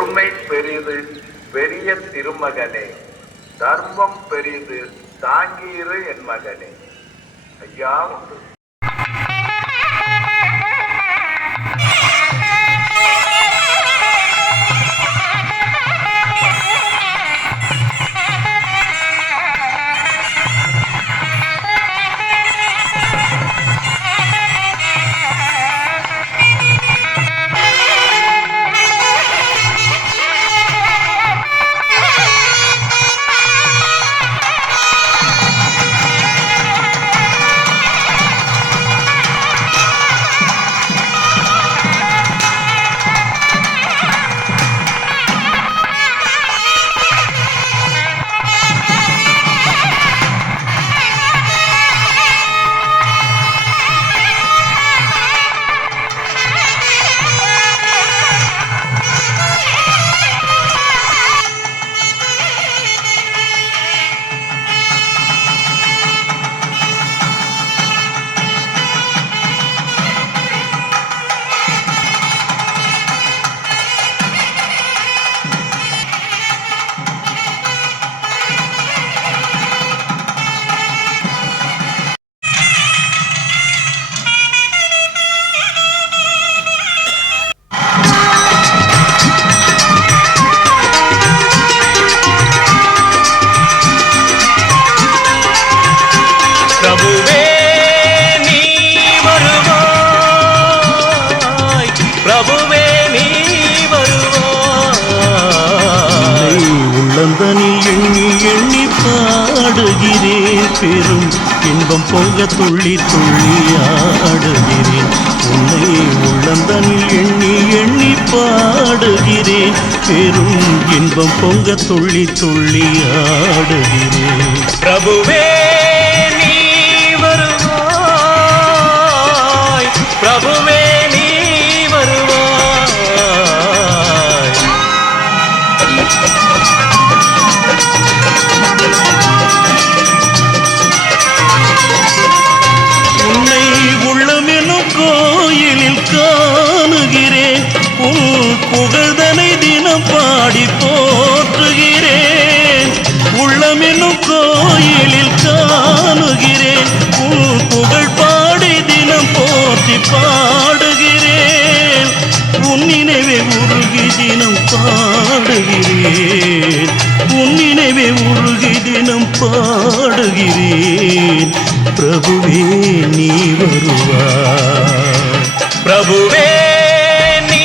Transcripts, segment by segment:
பொறுமை பெரிது பெரிய திருமகனே, தர்மம் பெரிது தாங்கியிரு என் மகனே. ஐயா உண்டு. பெரும் இன்பம் பொங்க துள்ளி துள்ளி ஆடுகிறேன். உன்னை உள்ளந்தனில் எண்ணி எண்ணி பாடுகிறேன். பெரும் இன்பம் பொங்க துள்ளி துள்ளி ஆடுகிறேன். பிரபுவே நீ வருவாய், பிரபுவே நீ வருவாய். உன்னை உள்ளமெனும் கோயிலில் காணுகிறேன். உன் புகழ்தனை தினம் பாடி போற்றுகிறேன். உள்ளமெனும் கோயிலில் காணுகிறேன். உன் புகழ் பாடி தினம் போற்றி பாடுகிறேன். உன் நினைவே உருகி தினம் பாடுகிறேன். உன் நினைவே உருகி தினம் பாடுகிறேன். பிரபுவே நீ வருவாய், பிரபுவே நீ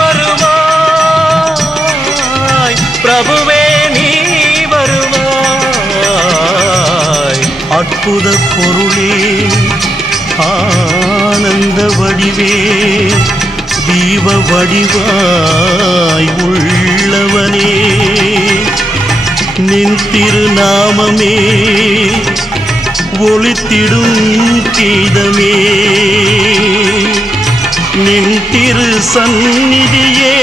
வருவாய், பிரபுவே நீ வருவாய். அற்புத பொருளே, ஆனந்த வடிவே, தீப வடிவாய் உள்ளவனே, நின் திருநாமமே ஒளித்திடும் கீதமே. நின் திரு சந்நிதியே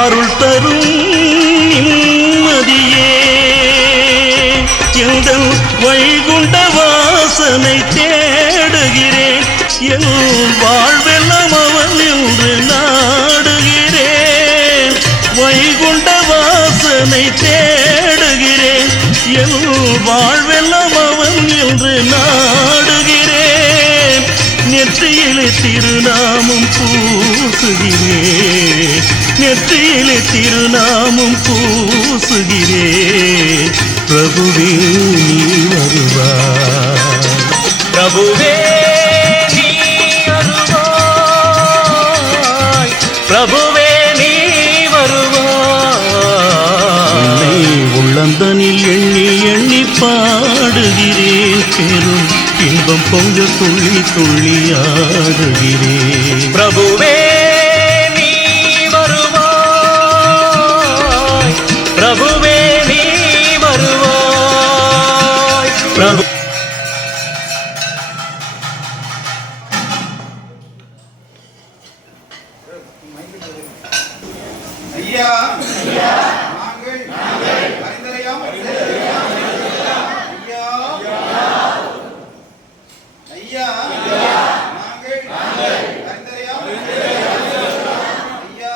அருள் தரும் நிம்மதியே. எங்கள் வைகுண்ட வாசனை தேடுகிறேன். என் வாழ்வெல்லாம் அவன் என்று நாடுகிறேன். வைகுண்ட வாசனை தேடுகிறேன். என் வாழ்வெல்லாம் அவன் என்று நாடுகிறேன். நெற்றியிலே திருநாமம் பூசுகிறேன். நெற்றியிலே திருநாமம் பூசுகிறேன். பிரபுவே நீ வருவாய், பிரபுவே நீ வருவாய், பிரபுவே நீ வருவாய். உன்னை உள்ளந்தனில் எண்ணி எண்ணி பாடுகிறேன். பெரும் இன்பம் பொங்க துள்ளி துள்ளி ஆடுகிறேன். பிரபுவே நீ வருவாய், பிரபுவே நீ வருவாய். பிரபு ஐயா நாங்கள் அறிந்தறையாம் ஐயா நாங்கள் அறிந்தறையாம் ஐயா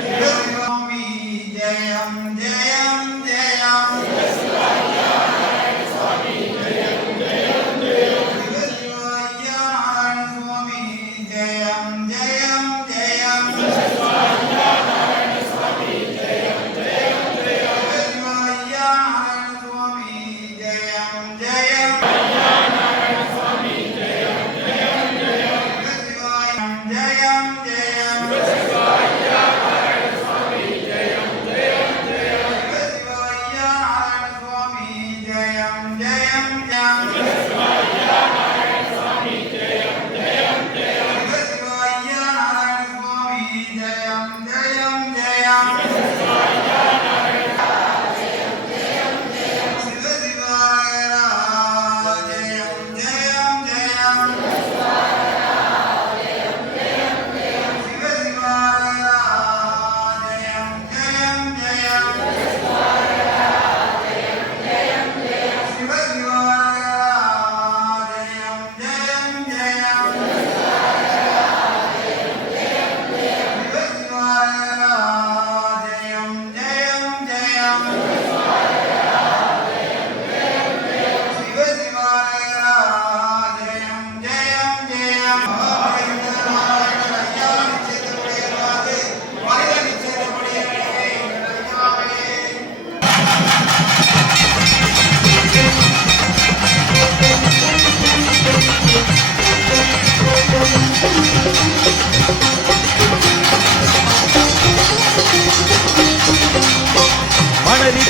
சிவசுவாமி ஜெயம் ஜெயம் ஜெயம் சிவசிவாயா சுவாமி ஜெயம் ஜெயம் ஜெயம் சிவசிவாயா சுவாமி ஜெயம் ஜெயம்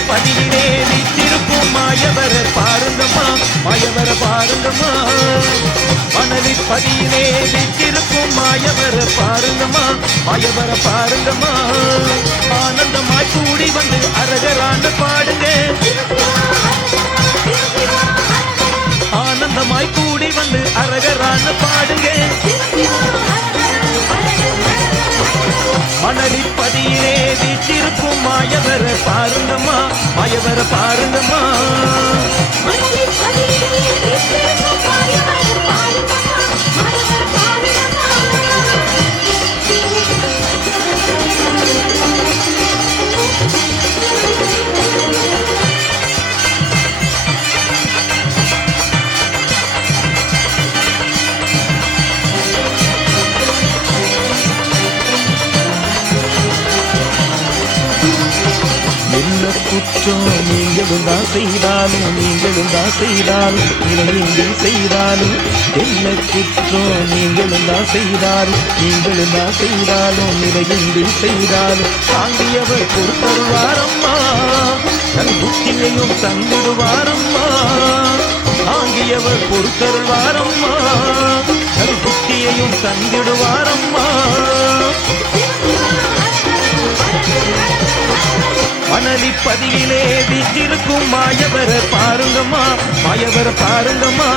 பதியிலே வீற்றிருக்கும் மாயவர பாருங்கம்மா, மாயவர பாருங்கம்மா. மணலில் பதியிலே வீற்றிருக்கும் மாயவர பாருங்கம்மா, மாயவர பாருங்கம்மா. ஆனந்தமாய் கூடி வந்து அரகரான்னு பாடுங்க, ஆனந்தமாய் கூடி வந்து அரகரான்னு பாடுங்க. மணலில் பதியிலே வீற்றிருக்கும் மாயவர பாருங்கம்மா, மாயவர பாருங்கம்மா. என்ன குற்றம் நீங்களும் தான் செய்தாலும், நீங்களும் தான் செய்தாலும், இணையின்றி செய்தாலும். என்ன குற்றம் நீங்களும் தான் செய்தாலும், நீங்களும் தான் செய்தாலும், இணையின்றி செய்தாலும். தாங்கியவர் பொறுத்தருவாரம்மா, தன் புத்தியையும் தந்திடுவாரம்மா. தாங்கியவர் பொறுத்தருவாரம்மா, தன் புத்தியையும் தந்திடுவாரம்மா. மணலி பதியிலே வீற்றிருக்கும் மாயவர பாருங்கம்மா, மாயவர பாருங்கம்மா.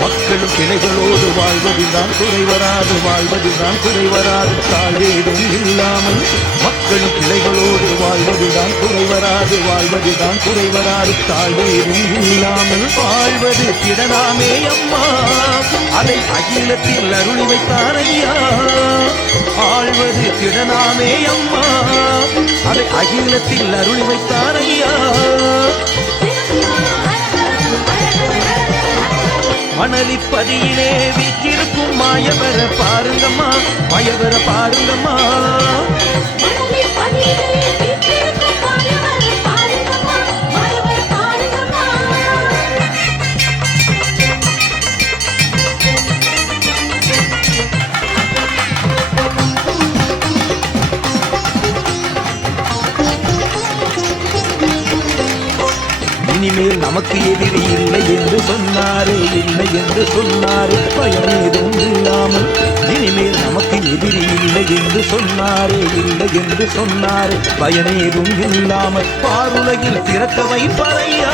மக்களும் கிளைகளோடு வாழ்வதுதான் குறைவராது, வாழ்வதுதான் குறைவராது, தாழ்வேதும் இல்லாமல். மக்களும் கிளைகளோடு வாழ்வதுதான் குறைவராது, வாழ்வதுதான் குறைவராது, தாழ்வேதும் இல்லாமல். வாழ்வது திடனாமே அம்மா, அதை அகிலத்தில் அருளி வைத்தார் ஐயா. ஆழ்வது திடனாமே அம்மா, அதை அகிலத்தில் அருளி வைத்தார் ஐயா. மணலி பதியிலே வீற்றிருக்கும் மாயவர பாருங்கம்மா, மாயவர பாருங்கம்மா. இனிமேல் நமக்கு எதிரி இல்லை என்று சொன்னாரே, இல்லை என்று சொன்னாரே, பயம் ஏதும் இல்லாமல். இனிமேல் நமக்கு எதிரி இல்லை என்று சொன்னாரே, இல்லை என்று சொன்னாரே. பயமேதும் இல்லாமல் பாருலகில் பிறக்க வைப்பறையா,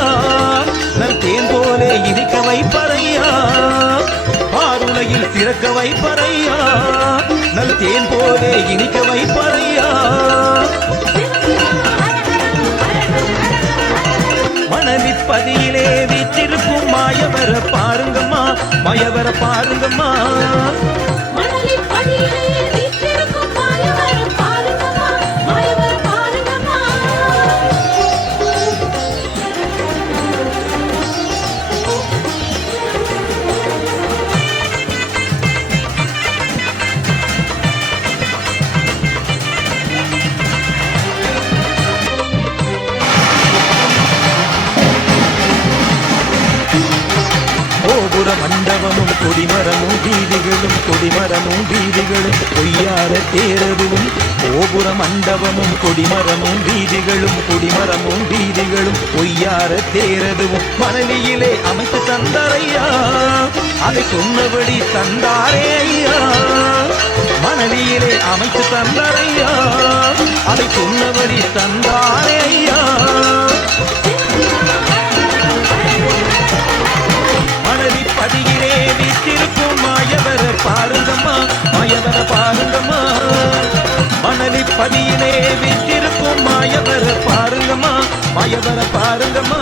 நல் தேன் போலே இனிக்க வைப்பறையா. பாருலகில் பிறக்க வைப்பறையா, நல் தேன் போலே இனிக்க வைப்பறையா. மணலிப்பதியிலே வீற்றிருக்கும் மாயவர பாருங்கம்மா, மாயவர பாருங்கம்மா. கோபுர மண்டபமும் கொடிமரமும் வீதிகளும், கொடிமரமும் வீதிகளும் பொய்யார தேரதுவும். கோபுர மண்டபமும் கொடிமரமும் வீதிகளும், கொடிமரமும் வீதிகளும் பொய்யார தேரதுவும். மணலியிலே அமைத்து தந்தாரையா, அதை சொன்னபடி தந்தாரே ஐயா. மணலியிலே அமைத்து தந்தாரையா, அதை சொன்னபடி தந்தாரே ஐயா. மணலிப்பதியிலே வீற்றிருக்கும் மாயவர பாருங்கம்மா, மாயவர பாருங்கம்மா. மணலிப்பதியிலே வீற்றிருக்கும் மாயவர பாருங்கம்மா, மாயவர பாருங்கம்மா.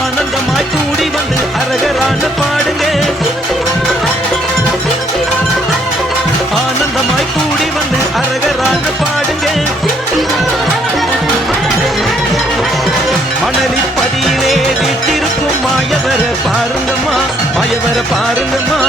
ஆனந்தமாய் கூடி வந்து அரகரான பாடுங்க, ஆனந்தமாய் கூடி வந்து அரகரான பாடுங்க. மணலிப்பதியிலே வீற்றிருக்கும் மாயவர பாருங்கம்மா, மாயவர பாருங்கம்மா.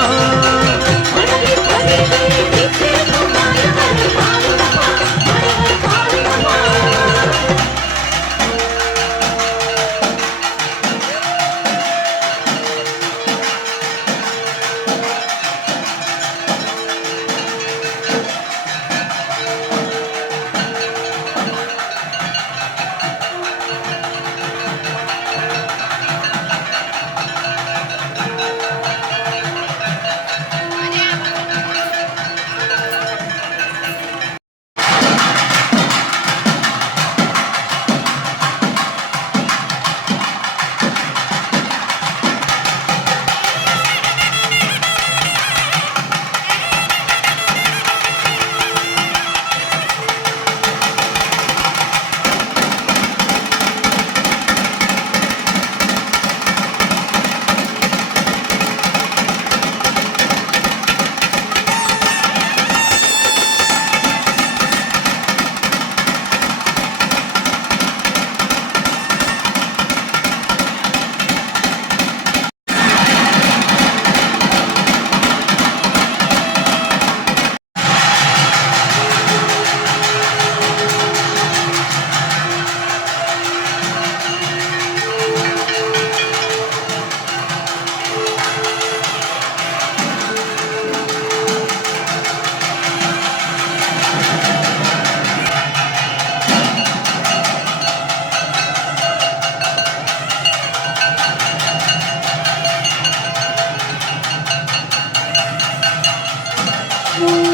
Thank you.